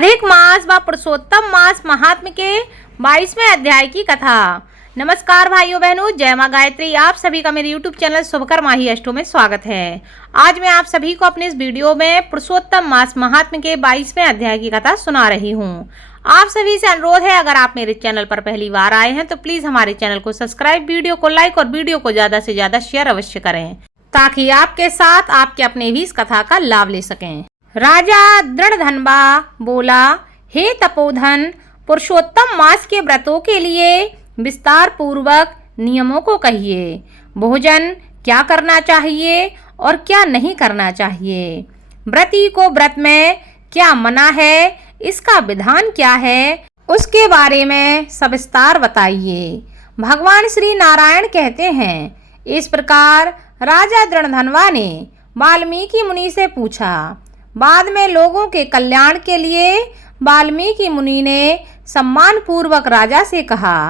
अधिक मास व पुरुषोत्तम मास महात्म्य के 22वें अध्याय की कथा। नमस्कार भाइयों बहनों, जय मां गायत्री। आप सभी का मेरे YouTube चैनल शुभकर माही अष्टों में स्वागत है। आज मैं आप सभी को अपने इस वीडियो में पुरुषोत्तम मास महात्म्य के 22वें अध्याय की कथा सुना रही हूँ। आप सभी से अनुरोध है, अगर आप मेरे चैनल पर पहली बार आए हैं तो प्लीज हमारे चैनल को सब्सक्राइब, वीडियो को लाइक और वीडियो को ज्यादा से ज्यादा शेयर अवश्य करें, ताकि आपके साथ आपके अपने भी इस कथा का लाभ ले सकें। राजा दृढ़धनवा बोला, हे तपोधन, पुरुषोत्तम मास के व्रतों के लिए विस्तार पूर्वक नियमों को कहिए। भोजन क्या करना चाहिए और क्या नहीं करना चाहिए। व्रती को व्रत में क्या मना है, इसका विधान क्या है, उसके बारे में सविस्तार बताइए। भगवान श्री नारायण कहते हैं, इस प्रकार राजा दृढ़धनवा ने वाल्मीकि मुनि से पूछा। बाद में लोगों के कल्याण के लिए वाल्मीकि मुनि ने सम्मान पूर्वक राजा से कहा।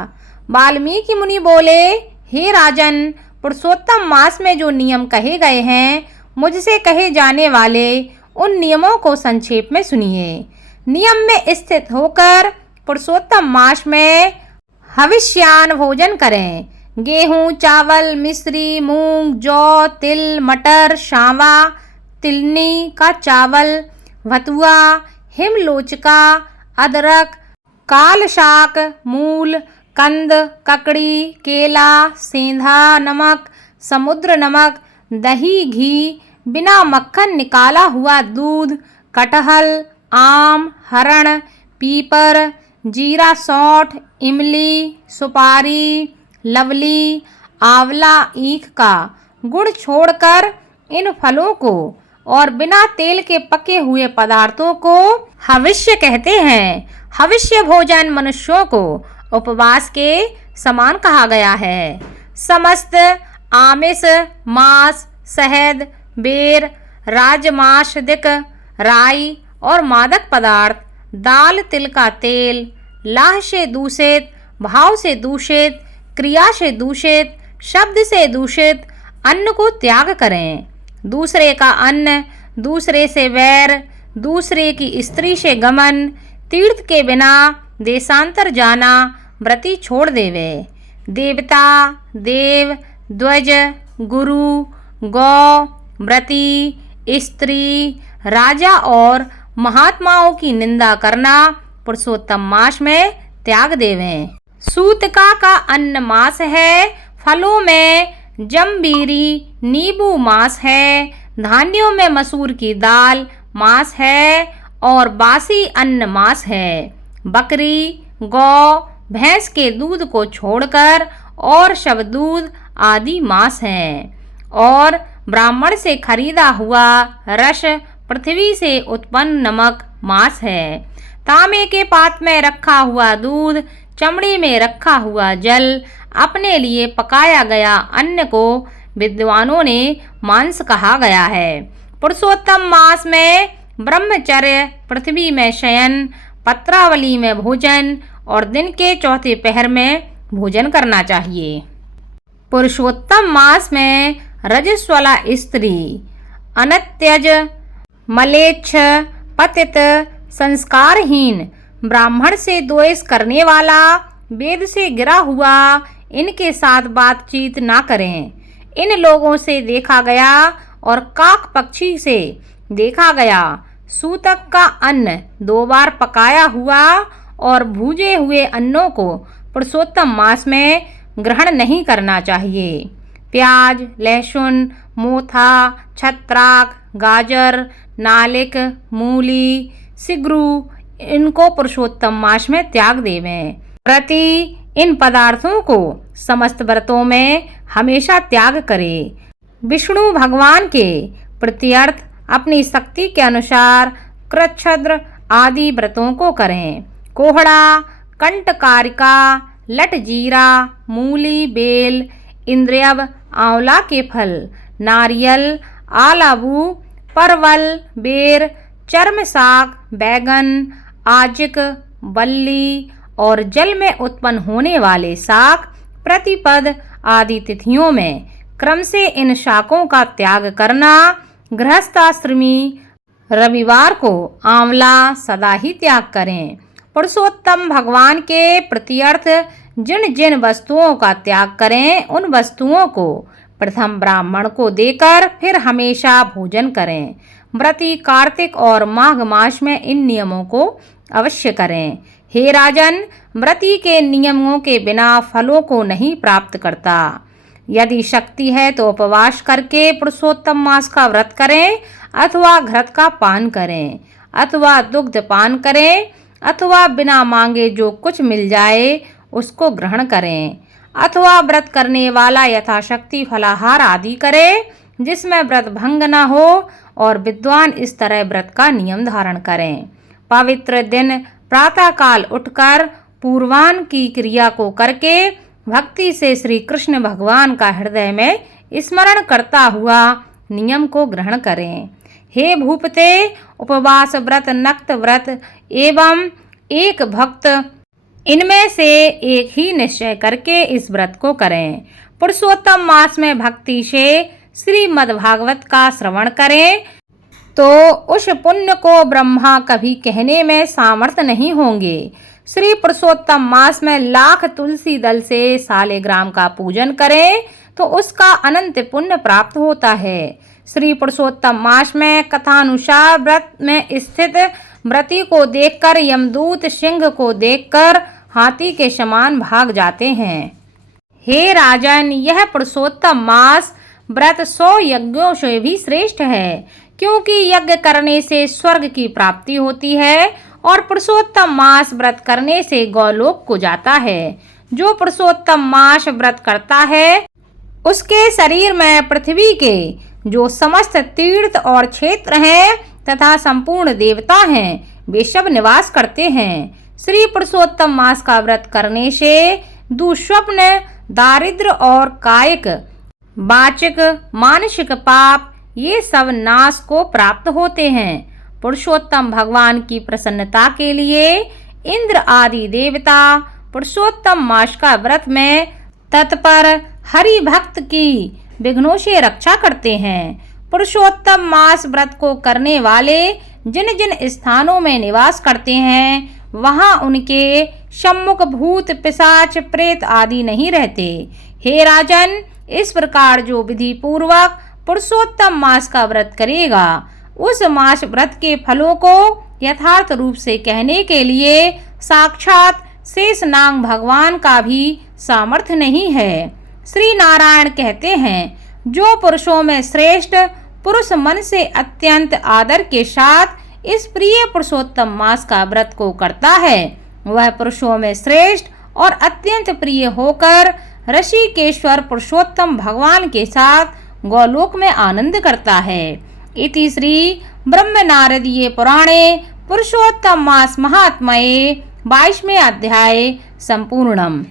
वाल्मीकि मुनि बोले, हे राजन, पुरुषोत्तम मास में जो नियम कहे गए हैं, मुझसे कहे जाने वाले उन नियमों को संक्षेप में सुनिए। नियम में स्थित होकर पुरुषोत्तम मास में हविष्यान भोजन करें। गेहूं, चावल, मिश्री, मूंग, जौ, तिल, मटर, सांवा, तिलनी का चावल, भतुआ, हिमलोचका, अदरक, काल शाक, मूल, कंद, ककड़ी, केला, सेंधा नमक, समुद्र नमक, दही, घी, बिना मक्खन निकाला हुआ दूध, कटहल, आम, हरण, पीपर, जीरा, सौंठ, इमली, सुपारी, लवली, आंवला, ईख का गुड़ छोड़कर इन फलों को और बिना तेल के पके हुए पदार्थों को हविष्य कहते हैं। हविष्य भोजन मनुष्यों को उपवास के समान कहा गया है। समस्त आमिष, मांस, शहद, बेर, राजमांसादिक, राई और मादक पदार्थ, दाल, तिल का तेल, लाह से दूषित, भाव से दूषित, क्रिया से दूषित, शब्द से दूषित अन्न को त्याग करें। दूसरे का अन्न, दूसरे से वैर, दूसरे की स्त्री से गमन, तीर्थ के बिना देशांतर जाना व्रती छोड़ देवे। देवता, देव, द्वज, गुरु, गौ, व्रती, स्त्री, राजा और महात्माओं की निंदा करना पुरुषोत्तम मास में त्याग देवें। सूतका का अन्न मास है। फलों में जम्बीरी, नींबू मास है। धान्यों में मसूर की दाल मास है और बासी अन्न मास है। बकरी, गौ, भैंस के दूध को छोड़कर और शव दूध आदि मास है। और ब्राह्मण से खरीदा हुआ रस, पृथ्वी से उत्पन्न नमक मास है। तांबे के पात्र में रखा हुआ दूध, चमड़ी में रखा हुआ जल, अपने लिए पकाया गया अन्न को विद्वानों ने मांस कहा गया है। पुरुषोत्तम मास में ब्रह्मचर्य, पृथ्वी में शयन, पत्रावली में भोजन और दिन के चौथे पहर में भोजन करना चाहिए। पुरुषोत्तम मास में रजस्वला स्त्री, अनत्यज, मलेच्छ, पतित, संस्कारहीन, ब्राह्मण से द्वेष करने वाला, वेद से गिरा हुआ, इनके साथ बातचीत ना करें। इन लोगों से देखा गया और काक पक्षी से देखा गया सूतक का अन्न 2 बार पकाया हुआ और भूजे हुए अन्नों को पुरुषोत्तम मास में ग्रहण नहीं करना चाहिए। प्याज, लहसुन, मोथा, छत्राक, गाजर, नालिक, मूली, सिगरू, इनको पुरुषोत्तम मास में त्याग देवें। व्रती इन पदार्थों को समस्त व्रतों में हमेशा त्याग करे। विष्णु भगवान के प्रत्यर्थ अपनी शक्ति के अनुसार कृच्छ्र आदि व्रतों को करें। कोहड़ा, कंटकारिका, लटजीरा, मूली, बेल, इंद्रियव, आंवला के फल, नारियल, आलाबू, परवल, बेर, चर्म साग, बैगन, आजिक, बल्ली और जल में उत्पन्न होने वाले शाक, प्रतिपद आदि तिथियों में क्रम से इन शाकों का त्याग करना। गृहस्थाश्रमी रविवार को आंवला सदा ही त्याग करें। पुरुषोत्तम भगवान के प्रत्यर्थ जिन जिन वस्तुओं का त्याग करें, उन वस्तुओं को प्रथम ब्राह्मण को देकर फिर हमेशा भोजन करें। व्रती कार्तिक और माघ मास में इन नियमों को अवश्य करें। हे राजन, व्रती के नियमों के बिना फलों को नहीं प्राप्त करता। यदि शक्ति है तो उपवास करके पुरुषोत्तम मास का व्रत करें, अथवा घृत का पान करें, अथवा दुग्ध पान करें, अथवा बिना मांगे जो कुछ मिल जाए उसको ग्रहण करें, अथवा व्रत करने वाला यथाशक्ति फलाहार आदि करे जिसमें व्रत भंग न हो, और विद्वान इस तरह व्रत का नियम धारण करें। पवित्र दिन प्रातःकाल उठकर पूर्वाह्न की क्रिया को करके भक्ति से श्री कृष्ण भगवान का हृदय में स्मरण करता हुआ नियम को ग्रहण करें। हे भूपते, उपवास व्रत, नक्त व्रत एवं एक भक्त, इनमें से एक ही निश्चय करके इस व्रत को करें। पुरुषोत्तम मास में भक्ति से श्रीमद् भागवत का श्रवण करें तो उस पुण्य को ब्रह्मा कभी कहने में सामर्थ्य नहीं होंगे। श्री पुरुषोत्तम मास में लाख तुलसी दल से सालेग्राम का पूजन करें तो उसका अनंत पुण्य प्राप्त होता है। श्री पुरुषोत्तम मास में कथानुसार व्रत में स्थित व्रती को देखकर यमदूत सिंह को देखकर हाथी के समान भाग जाते हैं। हे राजन, यह पुरुषोत्तम मास व्रत 100 यज्ञों से भी श्रेष्ठ है, क्योंकि यज्ञ करने से स्वर्ग की प्राप्ति होती है और पुरुषोत्तम मास व्रत करने से गौलोक को जाता है। जो पुरुषोत्तम मास व्रत करता है उसके शरीर में पृथ्वी के जो समस्त तीर्थ और क्षेत्र हैं तथा संपूर्ण देवता हैं, वे सब निवास करते हैं। श्री पुरुषोत्तम मास का व्रत करने से दुष्स्वप्न, दारिद्र्य और कायिक, वाचिक, मानसिक पाप ये सब नाश को प्राप्त होते हैं। पुरुषोत्तम भगवान की प्रसन्नता के लिए इंद्र आदि देवता पुरुषोत्तम मास का व्रत में तत्पर हरि भक्त की विघ्नों से रक्षा करते हैं। पुरुषोत्तम मास व्रत को करने वाले जिन जिन स्थानों में निवास करते हैं वहां उनके सम्मुख भूत, पिशाच, प्रेत आदि नहीं रहते। हे राजन, इस प्रकार जो विधि पूर्वक पुरुषोत्तम मास का व्रत करेगा, उस मास व्रत के फलों को यथार्थ रूप से कहने के लिए साक्षात शेषनाग भगवान का भी सामर्थ्य नहीं है। श्री नारायण कहते हैं, जो पुरुषों में श्रेष्ठ पुरुष मन से अत्यंत आदर के साथ इस प्रिय पुरुषोत्तम मास का व्रत को करता है, वह पुरुषों में श्रेष्ठ और अत्यंत प्रिय होकर ऋषिकेश्वर पुरुषोत्तम भगवान के साथ गोलोक में आनंद करता है। इति श्री ब्रह्म नारदीय पुराणे पुरुषोत्तम मास महात्म्ये 22वें अध्याय संपूर्णम।